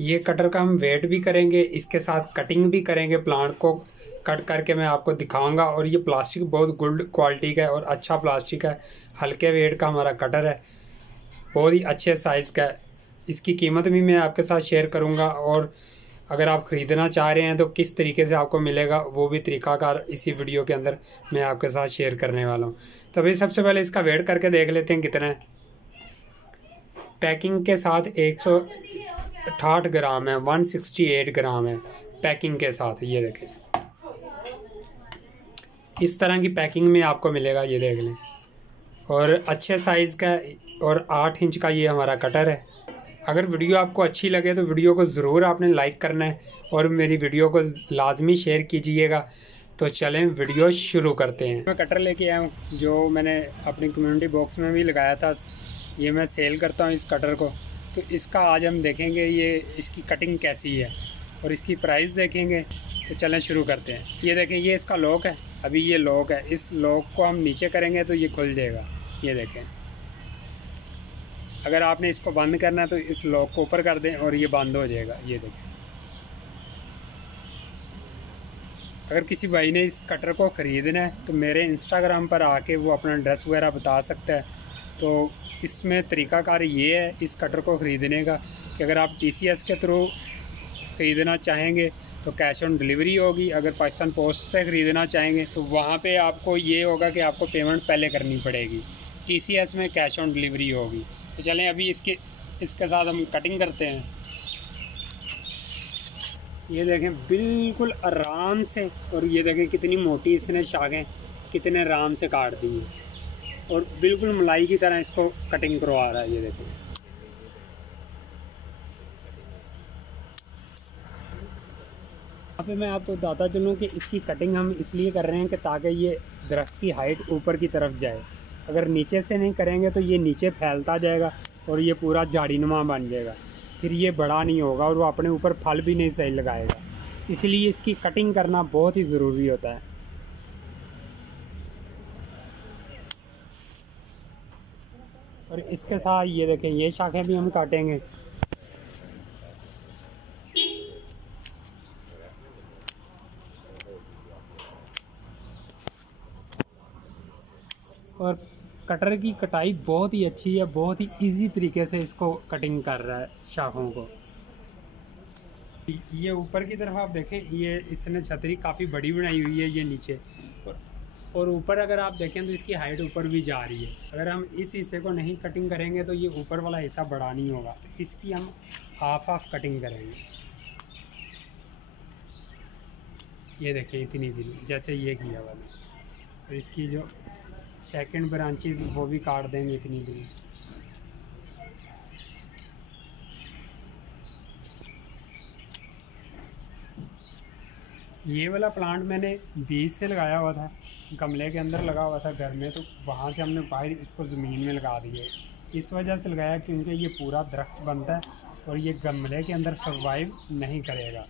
ये कटर का हम वेट भी करेंगे, इसके साथ कटिंग भी करेंगे। प्लांट को कट करके मैं आपको दिखाऊंगा। और ये प्लास्टिक बहुत गुड क्वालिटी का है और अच्छा प्लास्टिक है। हल्के वेट का हमारा कटर है, बहुत ही अच्छे साइज़ का है। इसकी कीमत भी मैं आपके साथ शेयर करूंगा, और अगर आप ख़रीदना चाह रहे हैं तो किस तरीके से आपको मिलेगा वो भी तरीक़ाकार इसी वीडियो के अंदर मैं आपके साथ शेयर करने वाला हूँ। तो अभी सबसे पहले इसका वेट करके देख लेते हैं कितना है। पैकिंग के साथ 168 ग्राम है, 168 ग्राम है पैकिंग के साथ। ये देखें, इस तरह की पैकिंग में आपको मिलेगा, ये देख लें। और अच्छे साइज़ का और 8 इंच का ये हमारा कटर है। अगर वीडियो आपको अच्छी लगे तो वीडियो को ज़रूर आपने लाइक करना है और मेरी वीडियो को लाजमी शेयर कीजिएगा। तो चलें वीडियो शुरू करते हैं। मैं कटर लेके आया हूँ जो मैंने अपनी कम्युनिटी बॉक्स में भी लगाया था। ये मैं सेल करता हूँ इस कटर को। तो इसका आज हम देखेंगे ये इसकी कटिंग कैसी है और इसकी प्राइस देखेंगे। तो चलें शुरू करते हैं। ये देखें, ये इसका लॉक है। अभी ये लॉक है, इस लॉक को हम नीचे करेंगे तो ये खुल जाएगा। ये देखें, अगर आपने इसको बंद करना है तो इस लॉक को ऊपर कर दें और ये बंद हो जाएगा। ये देखें, अगर किसी भाई ने इस कटर को ख़रीदना है तो मेरे इंस्टाग्राम पर आके वो अपना एड्रेस वगैरह बता सकता है। तो इसमें तरीक़ाकार ये है इस कटर को ख़रीदने का कि अगर आप TCS के थ्रू ख़रीदना चाहेंगे तो कैश ऑन डिलीवरी होगी। अगर पाकिस्तान पोस्ट से ख़रीदना चाहेंगे तो वहाँ पे आपको ये होगा कि आपको पेमेंट पहले करनी पड़ेगी। TCS में कैश ऑन डिलीवरी होगी। तो चलें अभी इसके साथ हम कटिंग करते हैं। ये देखें, बिल्कुल आराम से, और ये देखें कितनी मोटी इसने शाखें कितने आराम से काट दी है और बिल्कुल मलाई की तरह इसको कटिंग करवा रहा है। ये देखें, यहाँ पे मैं आपको बताता चलूँ कि इसकी कटिंग हम इसलिए कर रहे हैं कि ताकि ये दरख्त की हाइट ऊपर की तरफ जाए। अगर नीचे से नहीं करेंगे तो ये नीचे फैलता जाएगा और ये पूरा झाड़ीनुमा बन जाएगा, फिर ये बड़ा नहीं होगा और वो अपने ऊपर फल भी नहीं सही लगाएगा। इसलिए इसकी कटिंग करना बहुत ही ज़रूरी होता है। और इसके साथ ये देखें, ये शाखें भी हम काटेंगे। और कटर की कटाई बहुत ही अच्छी है, बहुत ही इजी तरीके से इसको कटिंग कर रहा है शाखों को। ये ऊपर की तरफ आप देखें, ये इसने छतरी काफ़ी बड़ी बनाई हुई है ये नीचे, और ऊपर अगर आप देखें तो इसकी हाइट ऊपर भी जा रही है। अगर हम इस हिस्से को नहीं कटिंग करेंगे तो ये ऊपर वाला हिस्सा बड़ा नहीं होगा। तो इसकी हम हाफ कटिंग करेंगे। ये देखिए इतनी भी जैसे ये किया वाला, और इसकी जो सेकंड ब्रांचेस वो भी काट देंगे इतनी भी। ये वाला प्लांट मैंने बीज से लगाया हुआ था, गमले के अंदर लगा हुआ था घर में, तो वहाँ से हमने बाहर इसको ज़मीन में लगा दिया। इस वजह से लगाया क्योंकि ये पूरा दरख्त बनता है और ये गमले के अंदर सर्वाइव नहीं करेगा।